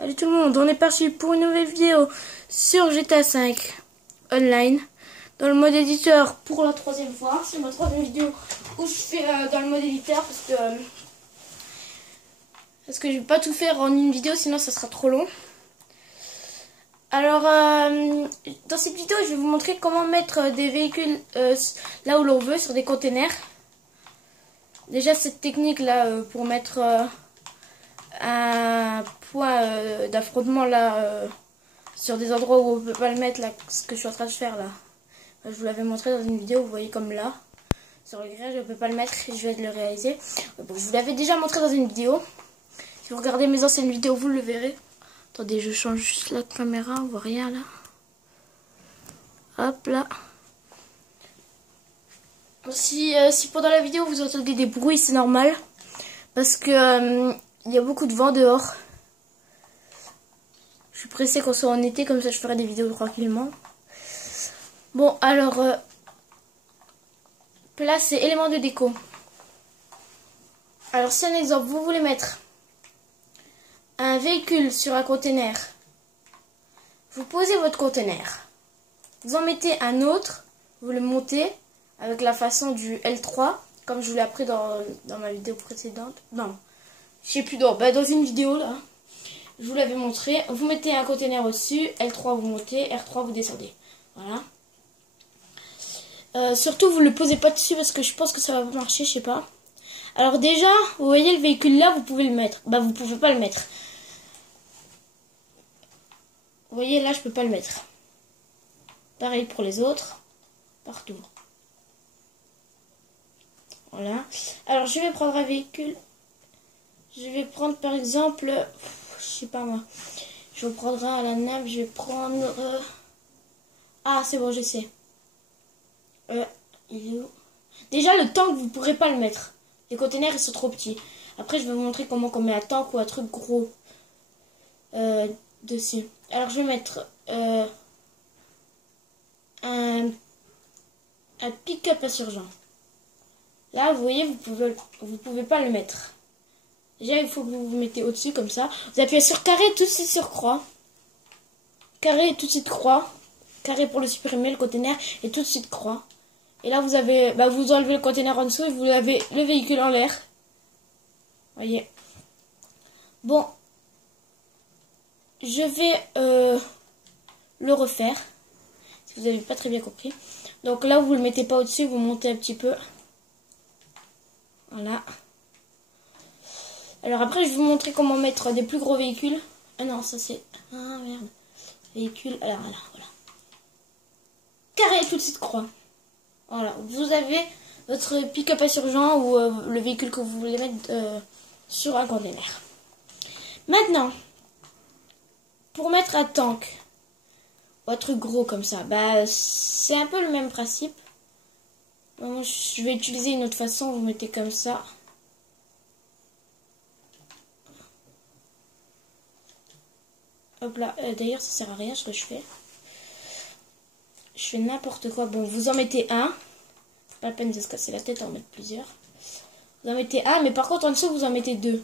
Salut tout le monde, on est parti pour une nouvelle vidéo sur GTA 5 Online dans le mode éditeur pour la troisième fois. C'est ma troisième vidéo où je fais dans le mode éditeur parce que je vais pas tout faire en une vidéo, sinon ça sera trop long. Alors dans cette vidéo je vais vous montrer comment mettre des véhicules là où l'on veut, sur des containers. Déjà cette technique là pour mettre un point d'affrontement là sur des endroits où on peut pas le mettre, là, ce que je suis en train de faire là. Je vous l'avais montré dans une vidéo, vous voyez comme là sur le grillage je peux pas le mettre, je vais le réaliser. Bon, je vous l'avais déjà montré dans une vidéo. Si vous regardez mes anciennes vidéos vous le verrez. Attendez, je change juste la caméra, on voit rien là. Hop là. Si pendant la vidéo vous entendez des bruits, c'est normal parce que il y a beaucoup de vent dehors. Je suis pressée qu'on soit en été, comme ça je ferai des vidéos tranquillement. Bon, alors, place et éléments de déco. Alors, si un exemple, vous voulez mettre un véhicule sur un conteneur, vous posez votre conteneur. Vous en mettez un autre, vous le montez avec la façon du L3, comme je vous l'ai appris dans ma vidéo précédente. Non, je sais plus dans une vidéo là. Je vous l'avais montré. Vous mettez un conteneur au-dessus, L3 vous montez, R3 vous descendez. Voilà. Surtout vous ne le posez pas dessus parce que je pense que ça va marcher, je sais pas. Alors déjà, vous voyez le véhicule là, vous pouvez le mettre. Bah vous pouvez pas le mettre. Vous voyez là, je peux pas le mettre. Pareil pour les autres. Partout. Voilà. Alors je vais prendre un véhicule. Je vais prendre par exemple, je sais pas moi. Je vais prendre à la nave, je vais prendre... Ah c'est bon, je sais. Il est où? Déjà le tank, vous pourrez pas le mettre. Les containers ils sont trop petits. Après je vais vous montrer comment on met un tank ou un truc gros dessus. Alors je vais mettre un pick-up insurgent. Là vous voyez, vous pouvez pas le mettre. Déjà il faut que vous vous mettez au-dessus comme ça. Vous appuyez sur carré, tout de suite sur croix. Carré, tout de suite croix. Carré pour le supprimer, le container, et tout de suite croix. Et là vous avez, vous enlevez le container en dessous et vous avez le véhicule en l'air. Voyez. Bon, je vais le refaire. Si vous n'avez pas très bien compris. Donc là vous le mettez pas au-dessus, vous montez un petit peu. Voilà. Alors après je vais vous montrer comment mettre des plus gros véhicules. Ah non, ça c'est... Ah merde. Véhicule, alors voilà. Carré, tout de suite croix. Voilà, vous avez votre pick-up insurgent ou le véhicule que vous voulez mettre sur un container. Maintenant, pour mettre un tank ou un truc gros comme ça, c'est un peu le même principe. Bon, je vais utiliser une autre façon, vous mettez comme ça. Hop là, d'ailleurs ça sert à rien ce que je fais. Je fais n'importe quoi. Bon, vous en mettez un. Pas la peine de se casser la tête à en mettre plusieurs. Vous en mettez un, mais par contre en dessous vous en mettez deux.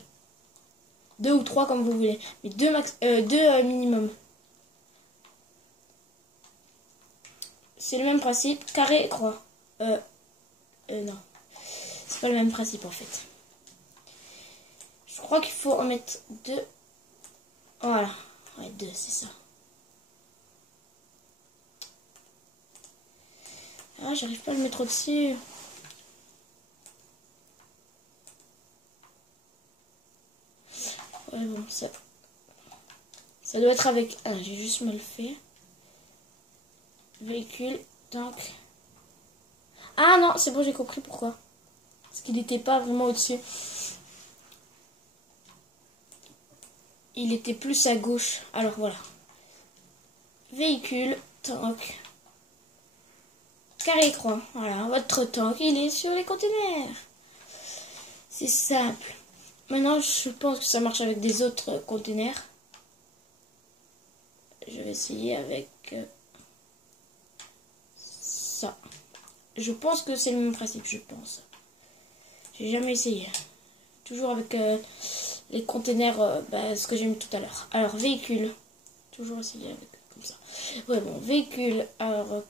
Deux ou trois comme vous voulez. Mais deux minimum. C'est le même principe. Carré et croix. Non. C'est pas le même principe en fait. Je crois qu'il faut en mettre deux. Voilà. Ouais, deux, c'est ça. Ah, j'arrive pas à le mettre au-dessus. Ouais, bon, ça doit être avec... Ah, j'ai juste mal fait. Véhicule, tank. Ah non, c'est bon, j'ai compris pourquoi. Parce qu'il n'était pas vraiment au-dessus. Il était plus à gauche. Alors, voilà. Véhicule, tank. Carré croix, voilà, votre tank, il est sur les containers. C'est simple. Maintenant, je pense que ça marche avec des autres containers. Je vais essayer avec ça. Je pense que c'est le même principe, je pense. J'ai jamais essayé. Toujours avec les containers, ce que j'ai mis tout à l'heure. Alors, véhicule. Toujours essayer avec comme ça. Ouais, bon, véhicule. Alors,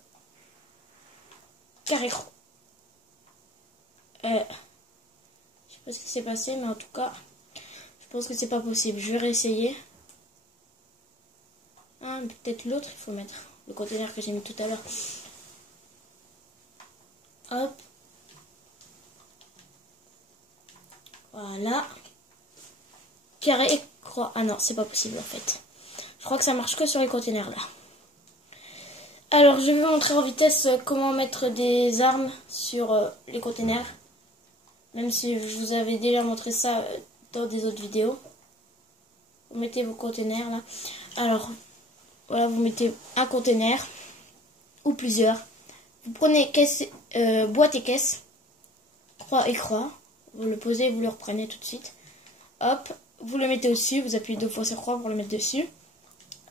carré croix. Je sais pas ce qui s'est passé, mais en tout cas, je pense que c'est pas possible. Je vais réessayer. Ah, peut-être l'autre, il faut mettre le conteneur que j'ai mis tout à l'heure. Hop. Voilà. Carré et croix. Ah non, c'est pas possible en fait. Je crois que ça marche que sur les conteneurs là. Alors, je vais vous montrer en vitesse comment mettre des armes sur les conteneurs. Même si je vous avais déjà montré ça dans des autres vidéos. Vous mettez vos conteneurs là. Alors, voilà, vous mettez un conteneur ou plusieurs. Vous prenez caisse, boîte et caisse, croix et croix. Vous le posez et vous le reprenez tout de suite. Hop, vous le mettez au-dessus. Vous appuyez 2 fois sur croix pour le mettre dessus.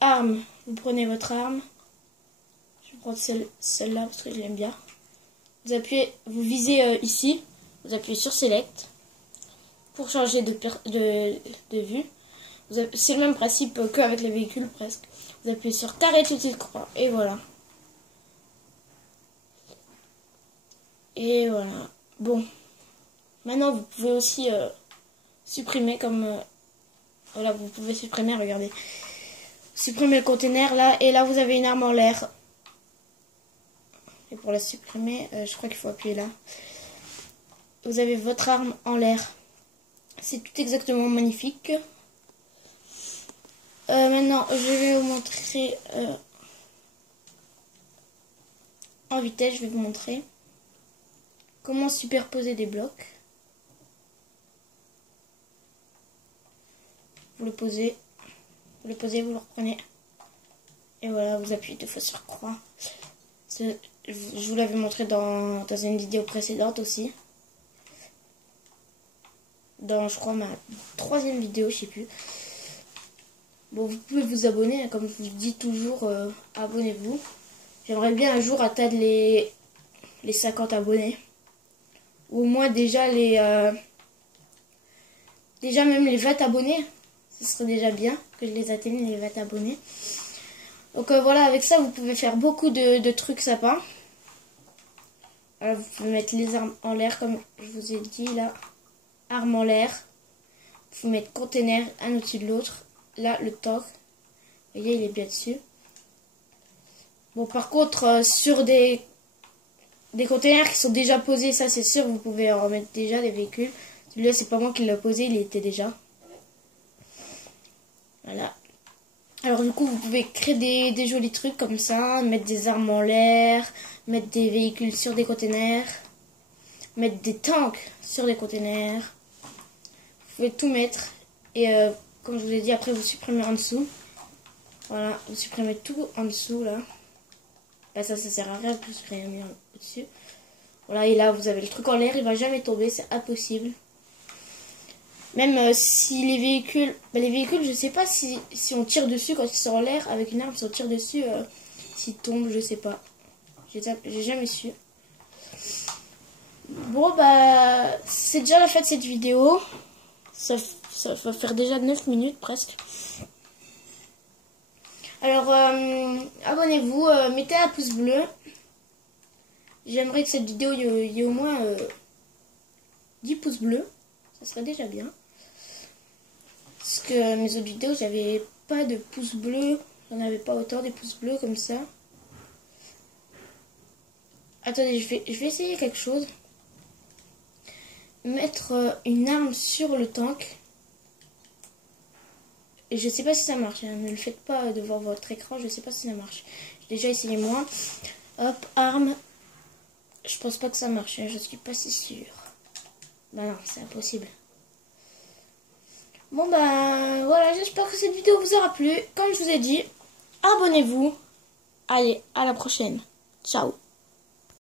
Arme, vous prenez votre arme. Je vais prendre celle-là parce que je l'aime bien. Vous appuyez, vous visez ici. Vous appuyez sur Select pour changer de vue. C'est le même principe qu'avec les véhicules presque. Vous appuyez sur carré tout de suite croix. Et voilà. Et voilà. Bon. Maintenant, vous pouvez aussi supprimer comme... voilà, vous pouvez supprimer, regardez. Supprimer le conteneur là. Et là, vous avez une arme en l'air. Et pour la supprimer, je crois qu'il faut appuyer là. Vous avez votre arme en l'air. C'est tout exactement magnifique. Maintenant, je vais vous montrer... en vitesse, je vais vous montrer comment superposer des blocs. Vous le posez, vous le reprenez. Et voilà, vous appuyez 2 fois sur croix. Je vous l'avais montré dans une vidéo précédente aussi. Dans, je crois, ma 3e vidéo, je sais plus. Bon, vous pouvez vous abonner, comme je vous dis toujours, abonnez-vous. J'aimerais bien un jour atteindre les 50 abonnés. Ou au moins déjà déjà même les 20 abonnés. Ce serait déjà bien que je les atteigne, les 20 abonnés. Donc voilà, avec ça, vous pouvez faire beaucoup de trucs sympas. Alors, vous pouvez mettre les armes en l'air, comme je vous ai dit, là. Armes en l'air. Vous pouvez mettre container, un au-dessus de l'autre. Là, le tank. Vous voyez, il est bien dessus. Bon, par contre, sur des containers qui sont déjà posés, ça c'est sûr, vous pouvez en remettre déjà des véhicules. Celui-là, c'est pas moi qui l'ai posé, il était déjà. Voilà. Alors du coup, vous pouvez créer des jolis trucs comme ça, mettre des armes en l'air, mettre des véhicules sur des containers, mettre des tanks sur des containers. Vous pouvez tout mettre. Et comme je vous ai dit, après vous supprimez en dessous. Voilà, vous supprimez tout en dessous là. Là, ça sert à rien, vous supprimez rien au-dessus. Voilà, et là vous avez le truc en l'air, il va jamais tomber, c'est impossible. Même si les véhicules, je sais pas si on tire dessus quand ils sont en l'air avec une arme, si on tire dessus, s'ils tombent, je sais pas. J'ai jamais su. Bon c'est déjà la fin de cette vidéo. Ça va faire déjà 9 minutes presque. Alors abonnez-vous, mettez un pouce bleu. J'aimerais que cette vidéo il y ait au moins 10 pouces bleus. Ça serait déjà bien. Parce que mes autres vidéos, j'avais pas de pouces bleus. J'en avais pas autant des pouces bleus comme ça. Attendez, je vais essayer quelque chose. Mettre une arme sur le tank. Et je sais pas si ça marche. Hein. Ne le faites pas devant votre écran. Je sais pas si ça marche. J'ai déjà essayé moi. Hop, arme. Je pense pas que ça marche. Hein. Je suis pas si sûre. Bah non, c'est impossible. Bon voilà, j'espère que cette vidéo vous aura plu. Comme je vous ai dit, abonnez-vous. Allez, à la prochaine. Ciao.